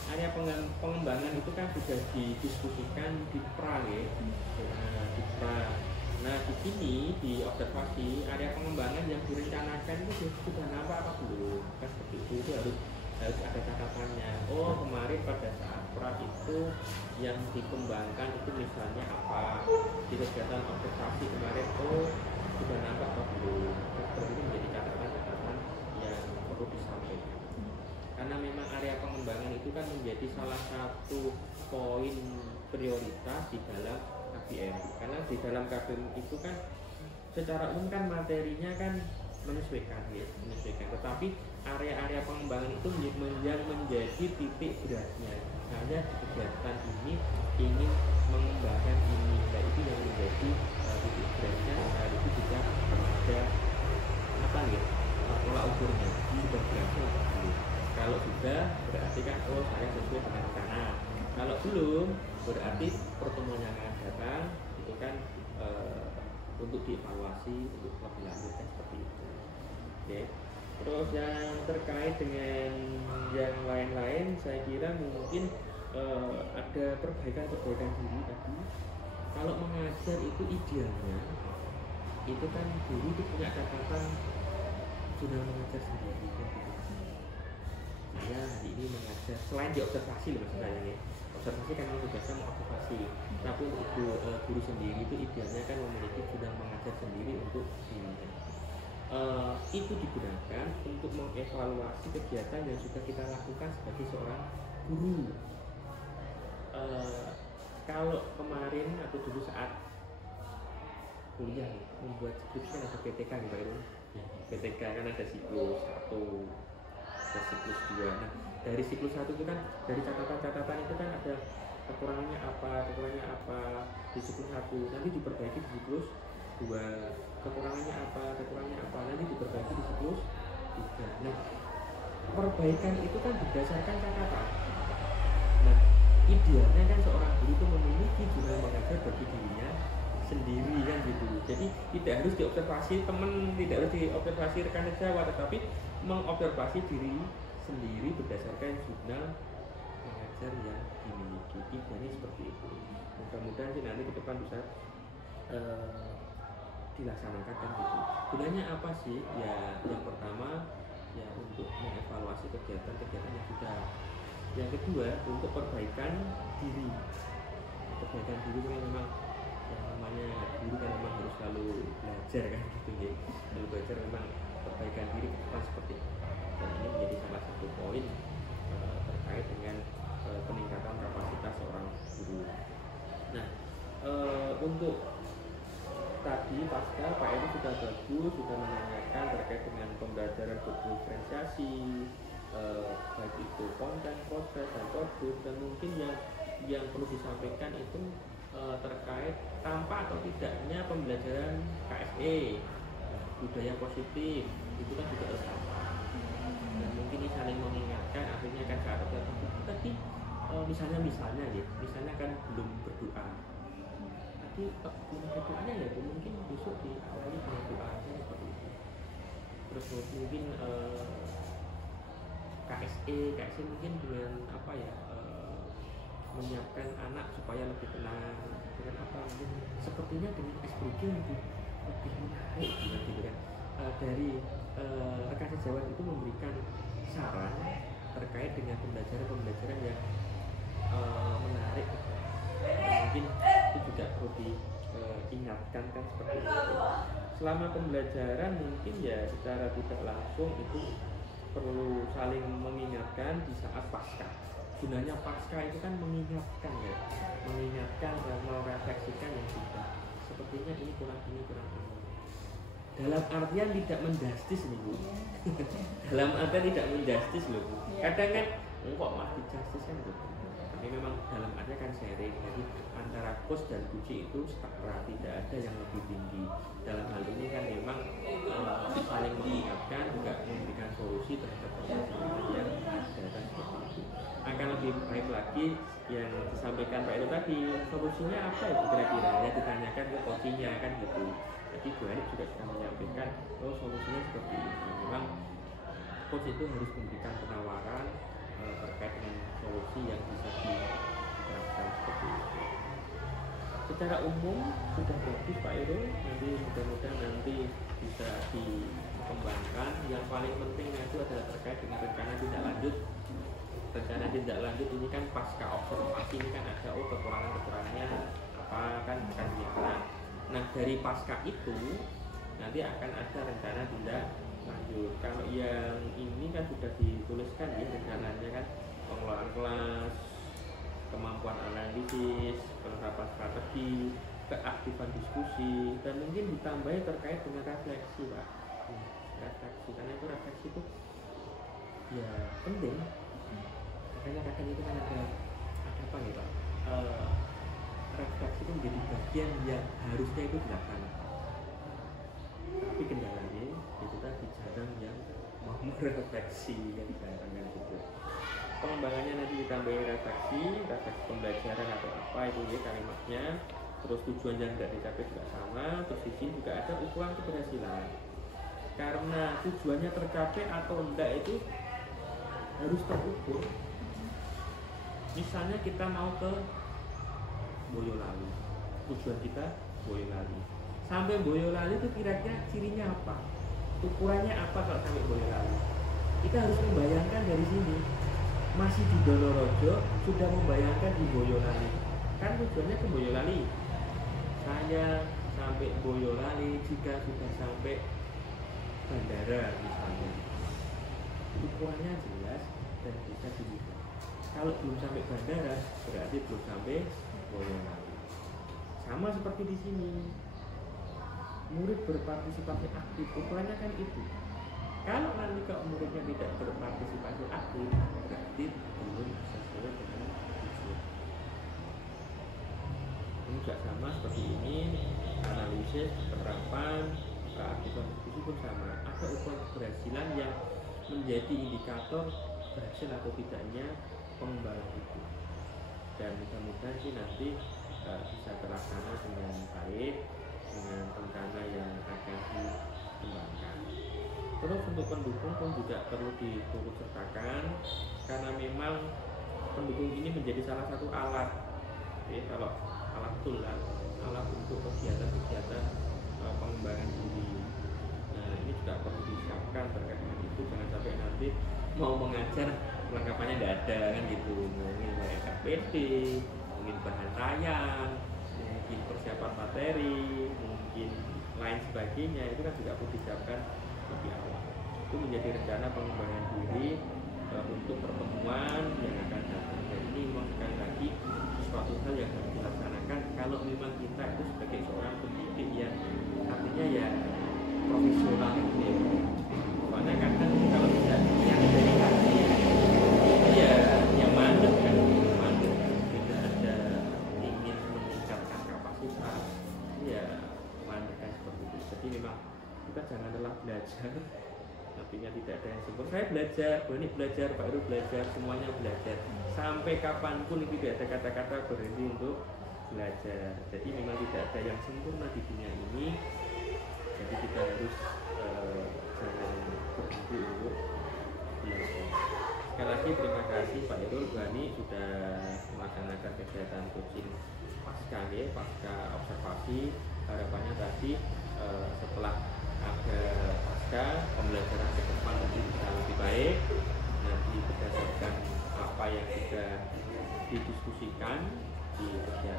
Area pengembangan itu kan sudah didiskusikan di pra ya. Di pra. Nah di sini di observasi area pengembangan yang direncanakan itu sudah nampak apa belum? Kan seperti itu harus ada catatannya. Oh kemarin pada saat pra itu yang dikembangkan itu misalnya apa? Di kegiatan observasi kemarin sudah nampak apa belum? Seperti itu menjadi catatan-catatan yang perlu disampaikan. Karena memang area pengembangan itu kan menjadi salah satu poin prioritas di dalam KBM. Karena di dalam KBM itu kan secara umum kan materinya kan menyesuaikan ya, menyesuaikan. Tetapi area-area pengembangan itu yang menjadi titik beratnya. Saya di kegiatan ini ingin mengembangkan ini, nah itu yang menjadi titik beratnya. Nah itu juga ada apa ya, pola ukurnya sudah berhasil atau belum. Kalau sudah berarti kan saya sesuai dengan rencana. Kalau belum berarti pertemuan yang akan datang itu kan untuk dievaluasi untuk lebih lanjut kan seperti itu. Oke. Terus yang terkait dengan yang lain-lain saya kira mungkin ada perbaikan diri tadi. Kalau mengajar itu idealnya itu kan guru itu punya catatan sudah mengajar sendiri kan gitu. Saya hari ini mengajar selain di observasi loh sebenarnya. Observasi kan tugasnya mengobservasi. Tapi untuk guru sendiri itu idealnya kan memiliki sudah mengajar sendiri untuk dirinya. Itu digunakan untuk mengevaluasi kegiatan yang sudah kita lakukan sebagai seorang guru. Kalau kemarin atau dulu saat kuliah membuat skripsi kan ada PTK nih Pak Irwan. PTK kan ada siklus 1, ada siklus 2. Nah dari siklus 1 itu kan dari catatan-catatan itu kan ada kekurangannya apa di siklus 1 nanti diperbaiki di siklus 2, kekurangannya apa nanti diperbaiki di siklus 3. Nah perbaikan itu kan berdasarkan catatan. Nah idealnya kan seorang guru itu memiliki jurnal mengajar bagi dirinya sendiri kan gitu. Jadi tidak harus diobservasi teman, tidak harus diobservasi rekan sejawat, tetapi mengobservasi diri sendiri berdasarkan jurnal mengajar yang dimiliki. Idealnya seperti itu. Mudah-mudahan sih nanti ke depan bisa dilaksanakan kan gitu. Gunanya apa sih? Ya yang pertama ya untuk mengevaluasi kegiatan-kegiatan yang sudah. Yang kedua untuk perbaikan diri. Perbaikan diri memang yang namanya guru kan memang harus selalu belajar kan gitu ya. Selalu belajar memang perbaikan diri apa seperti itu. Dan ini menjadi salah satu poin terkait dengan peningkatan kapasitas seorang guru. Nah untuk tadi pasca Pak Eri sudah bagus, sudah menanyakan terkait dengan pembelajaran berdiferensiasi, baik itu konten, proses, dan produk, dan mungkin yang perlu disampaikan itu terkait tanpa atau tidaknya pembelajaran KSE, budaya positif, itu kan juga harus sama. Dan mungkin ini saling mengingatkan, akhirnya kan saat tadi misalnya kan belum berdoa. Tapi belum berdoanya ya mungkin besok diawali dengan doa seperti itu. Terus mungkin KSE mungkin dengan apa ya menyiapkan anak supaya lebih tenang dengan apa mungkin sepertinya dengan SBG lebih menarik gitu kan. Dari rekan sejawat itu memberikan saran terkait dengan pembelajaran yang menarik Mungkin itu juga perlu diingatkan kan seperti itu. Selama pembelajaran mungkin ya secara tidak langsung itu perlu saling mengingatkan di saat pasca. Gunanya pasca itu kan mengingatkan ya, mengingatkan dan merefleksikan yang sudah. Sepertinya ini kurang ini. Dalam artian tidak menjustis nih Bu. Dalam artian tidak menjustis loh Bu. Kadang kan kok malah dijustis kan gitu. Tapi memang dalam artian kan sharing. Jadi antara coach dan kuci itu setara, tidak ada yang lebih tinggi. Dalam hal ini kan memang saling mengingatkan, juga memberikan solusi terhadap permasalahan yang ada kan seperti itu. Akan lebih baik lagi yang disampaikan Pak Edo tadi, solusinya apa itu kira-kira ya, ditanyakan ke coachnya kan gitu. Jadi Bu Hani juga sudah menyampaikan solusinya seperti ini. Memang coach itu harus memberikan penawaran terkait dengan solusi yang bisa diterapkan seperti itu. Secara umum sudah bagus Pak Ero, nanti mudah-mudahan nanti bisa dikembangkan. Yang paling penting itu adalah terkait dengan rencana tindak lanjut. Rencana tindak lanjut ini kan pasca observasi ini kan ada kekurangan-kekurangannya apa kan dinyatakan. Nah dari pasca itu nanti akan ada rencana tindak lanjut. Kalau yang ini kan sudah dituliskan ya rencananya kan, pengelolaan kelas, kemampuan analisis, penerapan strategi, keaktifan diskusi, dan mungkin ditambahi terkait dengan refleksi Pak. Refleksi, karena itu refleksi itu ya penting. Makanya kadang itu kan ada apa nih Pak? Refleksi itu menjadi bagian yang harusnya itu dilaksanakan. Tapi kendalanya itu tadi jarang yang mau merefleksi kan jarang kan gitu. Pengembangannya nanti ditambahi refleksi pembelajaran atau apa itu ya kalimatnya. Terus tujuan yang tidak dicapai juga sama. Terus di sini juga ada ukuran keberhasilan. Karena tujuannya tercapai atau enggak itu harus terukur. Misalnya kita mau ke Boyolali, tujuan kita Boyolali. Sampai Boyolali itu kira-kira cirinya apa? Ukurannya apa kalau sampai Boyolali? Kita harus membayangkan dari sini. Masih di Donorojo sudah membayangkan di Boyolali. Kan tujuannya ke Boyolali. Saya sampai Boyolali jika sudah sampai bandara misalnya. Ukurannya jelas dan bisa dilihat. Kalau belum sampai bandara berarti belum sampai Boyolali. Sama seperti di sini. Murid berpartisipasi aktif, ukurannya kan itu. Kalau nanti kalau muridnya tidak berpartisipasi aktif, berarti belum sesuai dengan tujuan. Ini juga sama seperti ini, analisis, penerapan, keaktifan diskusi pun sama. Ada ukuran keberhasilan yang menjadi indikator berhasil atau tidaknya pengembangan itu. Dan mudah-mudahan sih nanti bisa terlaksana dengan baik, dengan rencana yang akan dikembangkan. Terus untuk pendukung pun juga perlu diturut sertakan, karena memang pendukung ini menjadi salah satu alat. Kalau alat tulang, alat untuk kegiatan-kegiatan pengembangan diri. Nah ini juga perlu disiapkan terkait dengan itu, jangan sampai nanti mau mengajar perlengkapannya tidak ada kan gitu. Mungkin KPD, mungkin bahan tayan, mungkin persiapan materi, mungkin lain sebagainya, itu kan juga perlu disiapkan lebih awal. Itu menjadi rencana pengembangan diri untuk pertemuan yang akan datang. Jadi ini memang sekali lagi suatu hal yang harus dilaksanakan kalau memang kita itu sebagai seorang pendidik yang artinya ya profesional gitu ya. Soalnya kadang kalau tidak yang dari hati ya yang mandek kan, mandek, tidak ada ingin meningkatkan kapasitas ya mandek kan seperti itu. Jadi memang kita jangan lelah belajar, artinya tidak ada yang sempurna. Saya belajar, Bani belajar, Pak Heru belajar, semuanya belajar. Sampai kapanpun tidak ada kata-kata berhenti untuk belajar. Jadi memang tidak ada yang sempurna di dunia ini. Jadi kita harus jangan berhenti untuk belajar. Sekali lagi terima kasih Pak Heru, Bani sudah melaksanakan kegiatan coaching pasca observasi. Harapannya tadi setelah ada pasca pembelajaran ke depan nanti bisa lebih baik, nanti berdasarkan apa yang sudah didiskusikan di kegiatan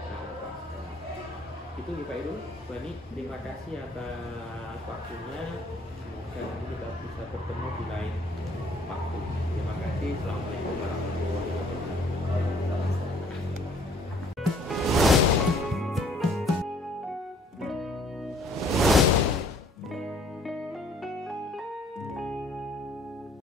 itu Pak Irul, Bani, terima kasih atas waktunya. Semoga nanti kita bisa bertemu di lain waktu. Terima kasih. Assalamualaikum warahmatullahi wabarakatuh.